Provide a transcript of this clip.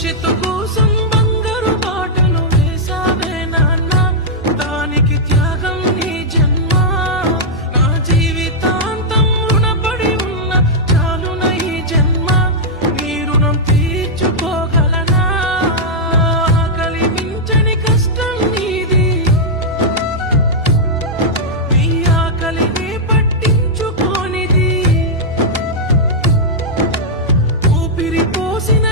భవిష్యత్తు కోసం బంగారు బాటలు వేసావే నాన్న, దానికి త్యాగం నీ జన్మ. నా జీవితాంతం రుణపడి ఉన్న చాలున ఈ జన్మ, నీ రుణం తీర్చుకోగలనా? ఆకలి మించని కష్టం నీది, నీ ఆకలిని పట్టించుకోనిది. ఊపిరి పోసిన